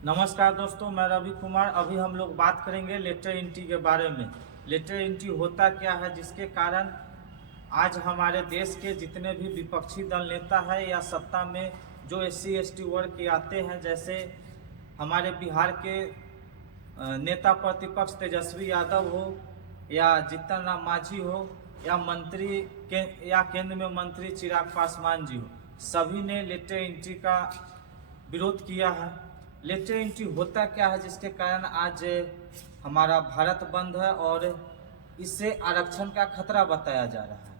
नमस्कार दोस्तों, मैं रवि कुमार। अभी हम लोग बात करेंगे लेटर एंट्री के बारे में। लेटर एंट्री होता क्या है, जिसके कारण आज हमारे देश के जितने भी विपक्षी दल नेता है या सत्ता में जो SC ST वर्ग के आते हैं, जैसे हमारे बिहार के नेता प्रतिपक्ष तेजस्वी यादव हो या जीतन राम मांझी हो या केंद्र में मंत्री चिराग पासवान जी हो, सभी ने लेटर एंट्री का विरोध किया है। लेटर एंट्री होता क्या है, जिसके कारण आज हमारा भारत बंद है और इससे आरक्षण का खतरा बताया जा रहा है।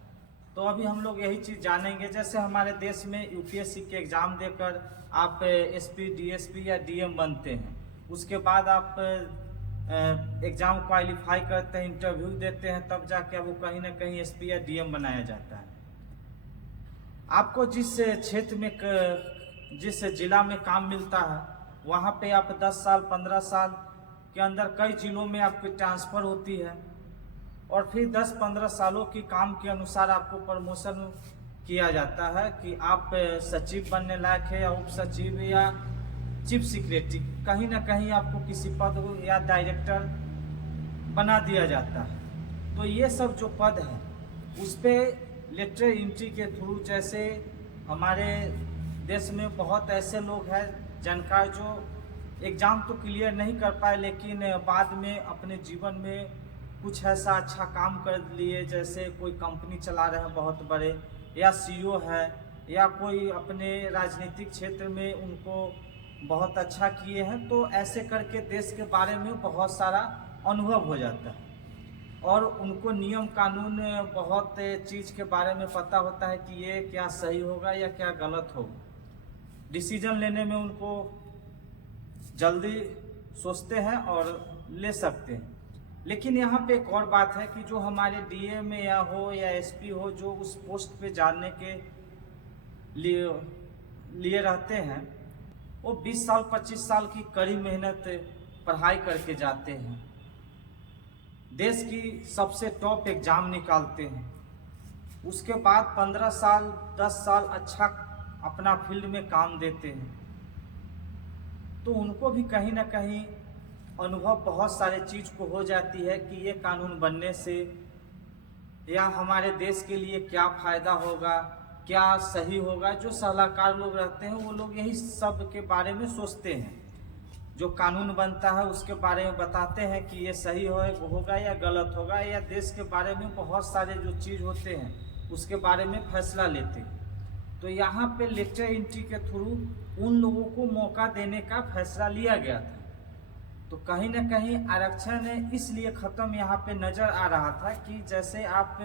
तो अभी हम लोग यही चीज़ जानेंगे। जैसे हमारे देश में UPSC के एग्ज़ाम देकर आप SP DSP या DM बनते हैं, उसके बाद आप एग्ज़ाम क्वालिफाई करते हैं, इंटरव्यू देते हैं, तब जाके वो कहीं ना कहीं SP या DM बनाया जाता है। आपको जिस क्षेत्र में जिस जिला में काम मिलता है, वहाँ पे आप 10 साल 15 साल के अंदर कई जिलों में आपकी ट्रांसफ़र होती है और फिर 10-15 सालों की काम के अनुसार आपको प्रमोशन किया जाता है कि आप सचिव बनने लायक है या उप सचिव या चीफ सेक्रेटरी, कहीं ना कहीं आपको किसी पद या डायरेक्टर बना दिया जाता है। तो ये सब जो पद है उस पर लेटर एंट्री के थ्रू, जैसे हमारे देश में बहुत ऐसे लोग हैं जानकार जो एग्ज़ाम तो क्लियर नहीं कर पाए, लेकिन बाद में अपने जीवन में कुछ ऐसा अच्छा काम कर लिए, जैसे कोई कंपनी चला रहे हैं बहुत बड़े, या CEO है, या कोई अपने राजनीतिक क्षेत्र में उनको बहुत अच्छा किए हैं। तो ऐसे करके देश के बारे में बहुत सारा अनुभव हो जाता है और उनको नियम कानून बहुत चीज़ के बारे में पता होता है कि ये क्या सही होगा या क्या गलत होगा। डिसीजन लेने में उनको जल्दी सोचते हैं और ले सकते हैं। लेकिन यहाँ पे एक और बात है कि जो हमारे DM या हो या SP हो, जो उस पोस्ट पे जाने के लिए रहते हैं, वो 20 साल 25 साल की कड़ी मेहनत पढ़ाई करके जाते हैं, देश की सबसे टॉप एग्ज़ाम निकालते हैं, उसके बाद 15 साल 10 साल अच्छा अपना फील्ड में काम देते हैं। तो उनको भी कहीं ना कहीं अनुभव बहुत सारे चीज़ को हो जाती है कि ये कानून बनने से या हमारे देश के लिए क्या फ़ायदा होगा, क्या सही होगा। जो सलाहकार लोग रहते हैं वो लोग यही सब के बारे में सोचते हैं। जो कानून बनता है उसके बारे में बताते हैं कि ये सही होगा या गलत होगा, या देश के बारे में बहुत सारे जो चीज़ होते हैं उसके बारे में फैसला लेते हैं। तो यहाँ पे लेटर एंट्री के थ्रू उन लोगों को मौका देने का फैसला लिया गया था। तो कहीं ना कहीं आरक्षण इसलिए ख़त्म यहाँ पे नज़र आ रहा था कि जैसे आप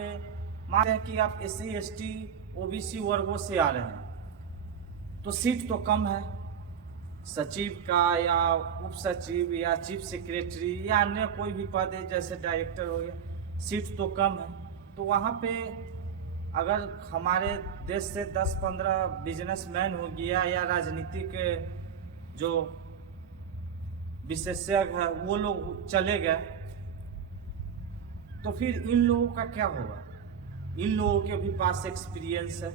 मानते हैं कि आप SC ST OBC वर्गों से आ रहे हैं, तो सीट तो कम है, सचिव का या उप सचिव या चीफ सेक्रेटरी या अन्य कोई भी पद है जैसे डायरेक्टर हो गया, सीट तो कम है। तो वहाँ पे अगर हमारे देश से 10-15 बिजनेसमैन हो गया या राजनीतिक जो विशेषज्ञ है वो लोग चले गए, तो फिर इन लोगों का क्या होगा। इन लोगों के भी पास एक्सपीरियंस है,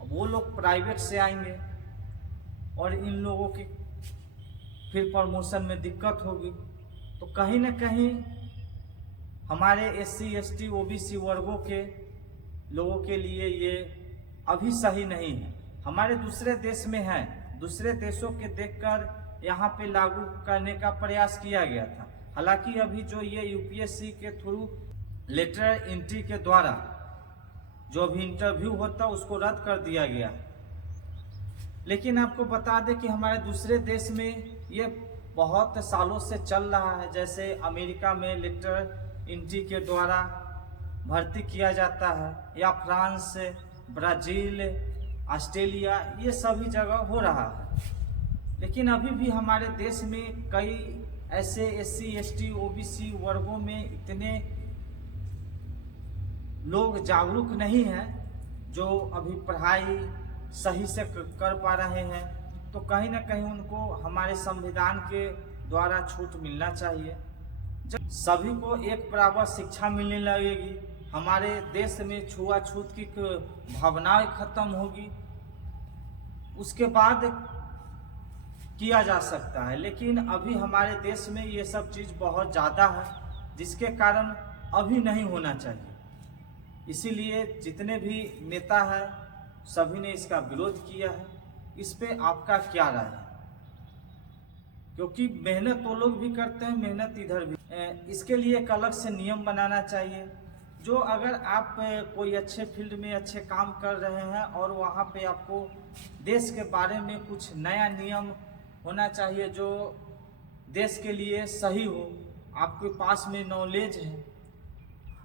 वो लोग प्राइवेट से आएंगे और इन लोगों की फिर प्रमोशन में दिक्कत होगी। तो कहीं ना कहीं हमारे SC ST OBC वर्गों के लोगों के लिए ये अभी सही नहीं है। हमारे दूसरे देश में है, दूसरे देशों के देखकर यहाँ पे लागू करने का प्रयास किया गया था। हालांकि अभी जो ये UPSC के थ्रू लेटर एंट्री के द्वारा जो भी इंटरव्यू होता उसको रद्द कर दिया गया। लेकिन आपको बता दें कि हमारे दूसरे देश में ये बहुत सालों से चल रहा है। जैसे अमेरिका में लेटर एंट्री के द्वारा भर्ती किया जाता है, या फ्रांस, ब्राज़ील, ऑस्ट्रेलिया, ये सभी जगह हो रहा है। लेकिन अभी भी हमारे देश में कई ऐसे SC ST OBC वर्गों में इतने लोग जागरूक नहीं हैं जो अभी पढ़ाई सही से कर पा रहे हैं। तो कहीं ना कहीं उनको हमारे संविधान के द्वारा छूट मिलना चाहिए। जब सभी को एक बराबर शिक्षा मिलने लगेगी, हमारे देश में छुआछूत की भावनाएं खत्म होगी। उसके बाद किया जा सकता है, लेकिन अभी हमारे देश में ये सब चीज़ बहुत ज़्यादा है, जिसके कारण अभी नहीं होना चाहिए। इसीलिए जितने भी नेता हैं सभी ने इसका विरोध किया है। इस पे आपका क्या राय है? क्योंकि मेहनत वो लोग भी करते हैं, मेहनत इधर भी। इसके लिए एक अलग से नियम बनाना चाहिए, जो अगर आप कोई अच्छे फील्ड में अच्छे काम कर रहे हैं और वहाँ पे आपको देश के बारे में कुछ नया नियम होना चाहिए जो देश के लिए सही हो, आपके पास में नॉलेज है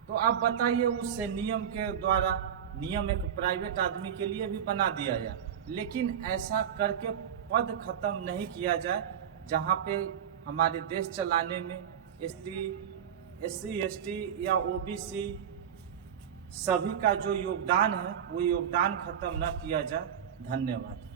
तो आप बताइए, उस नियम के द्वारा नियम एक प्राइवेट आदमी के लिए भी बना दिया जाए, लेकिन ऐसा करके पद खत्म नहीं किया जाए जहाँ पे हमारे देश चलाने में SC/ST या OBC सभी का जो योगदान है वो योगदान खत्म न किया जाए। धन्यवाद।